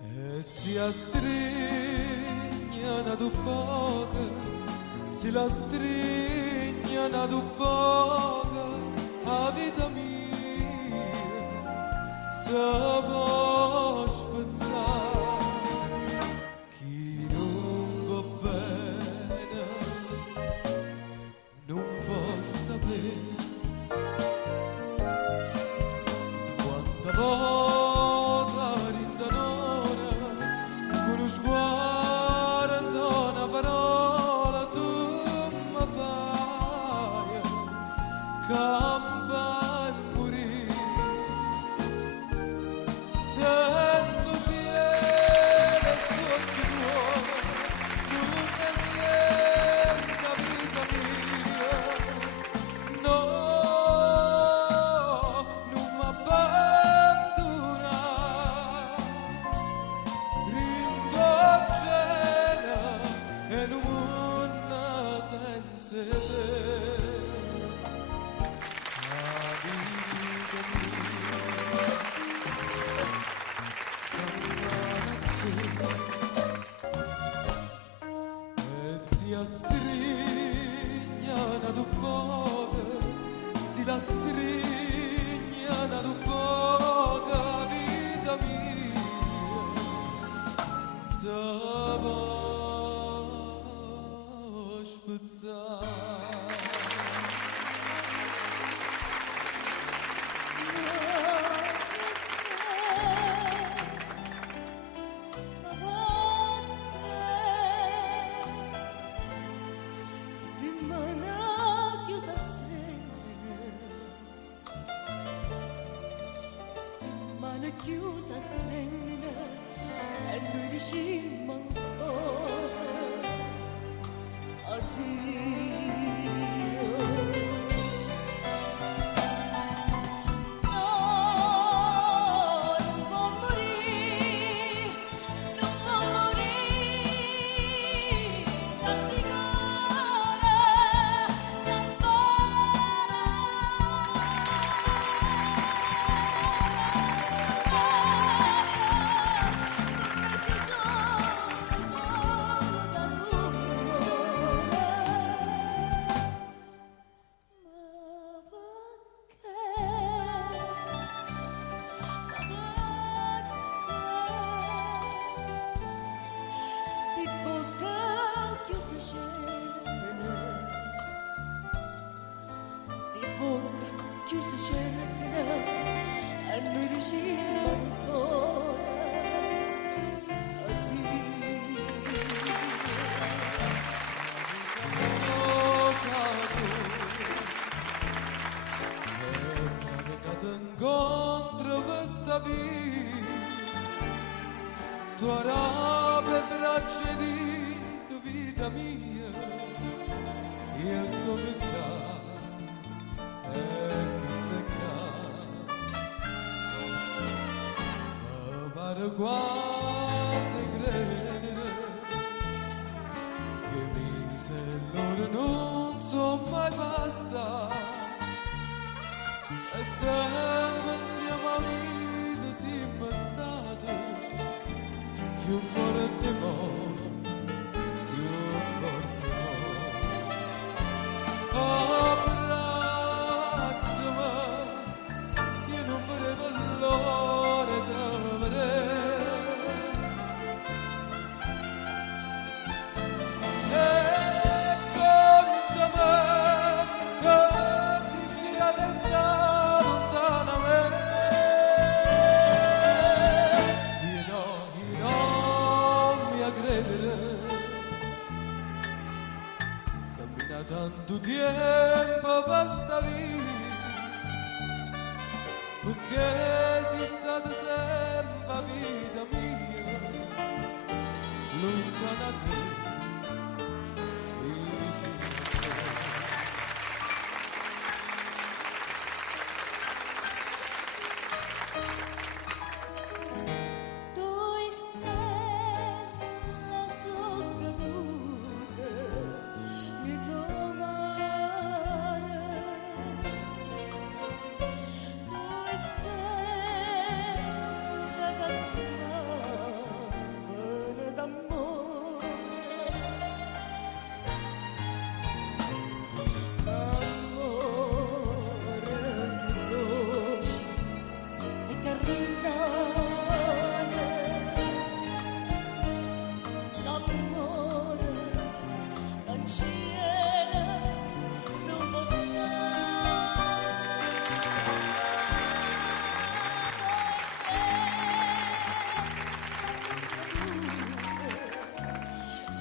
e si astrignano du poco, si la strignano du poco, a vita mia si può spezzare. Chi non va bene non può sapere quanta volta rintanora con lo sguardo una parola tu mi fai campare morire senza cielo sotto tuo tu non niente vita mia no non mi abbandona rindoggena e non mondo senza te la vita mia e si astrignano du poco, si la strignano du poco, vita mia, se può spezzare. Chiusa strena e noi dicimmo ancora addio. No, non può morire, non può morire, castigare, chiuse scena e noi dicimmo ancora addio. Incontro questa vita tua roba e braccia di vita mia io sto in casa e tu stai qua mi pare quasi credere che mi se loro non sono mai passati e sempre insieme a vita siamo stati più forte mo, più forte mo. Abbracciami, io non volevo l'ora di vedere. E contami, tu si fila di stare lontano a me. Io non mi a credere, cammina tanto tempo per sta vita, perché sei stata sempre vita mia, lontana da te. Due stelle sono cadute mezzo mare, due stelle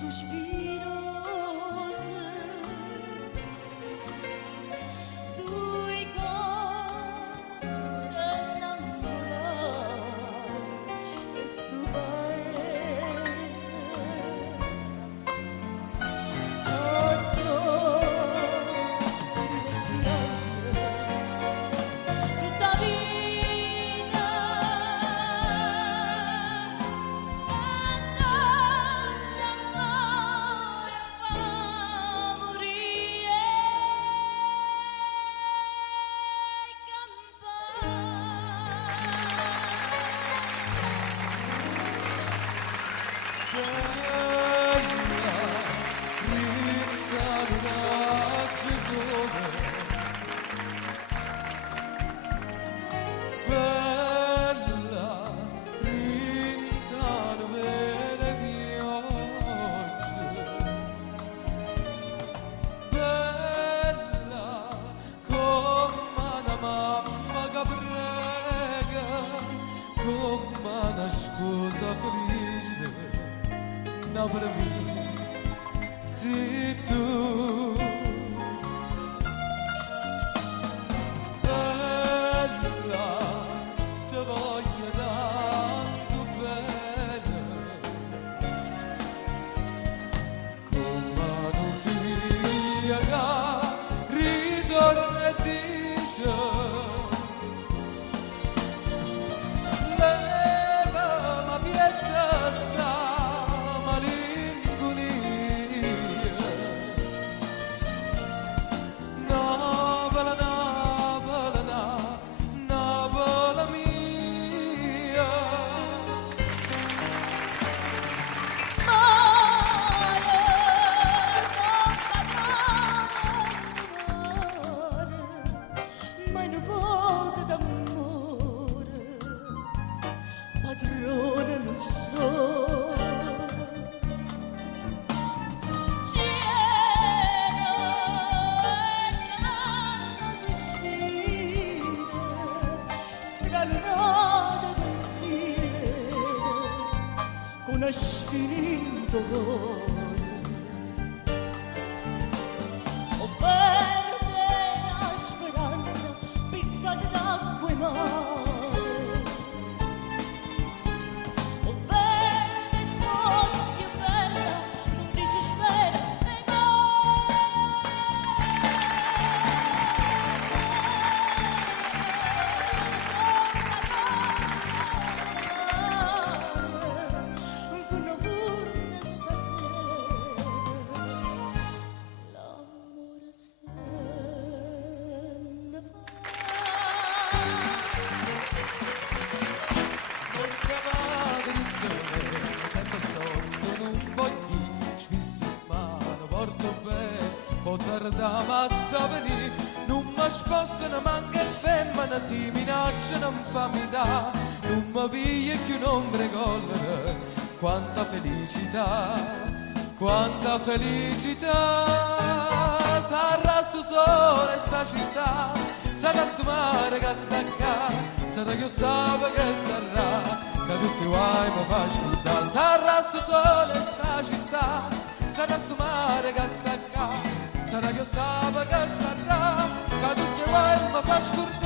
suspirosa, due cori innamorati in sto paese. Addosso le piogge, tutta vita, amore fa morire Bella, rintano le piogge. Bella, come una mamma che prega, come una sposa felice. No, per me, sei tu. Bella, ti voglio tanto bene, come una figlia che ritorna e dice: levami pietà sta malinconia. Napola, Napola, Napola mia. ma non voto d'amore, padrone non so. Cielo e canto s'uscire, stralunate pensiero, con una spinto cuore. O verde la speranza piccata d'acqua e mare, o verde spoglia bella non dice spera e mare. Fanno furne stasera, l'amore se ne va. Sento storto, non voglio spisso in mano, porto bene, poter da matta venire, non mi sposto, ne manca femmina, si minaccia, non fa mi dà, non mi piglia che un ombre collera, quanta felicità, quanta felicità, sarà sto sole sta città, sarà sto mare che sta qua, sarà che io sapevo che sarà, che tutti guai mi fa scordare. Sarà sto sole sta città, sarà sto mare che sta qua, sarà che io sapevo che sarà, che tutti guai mi fa scordare.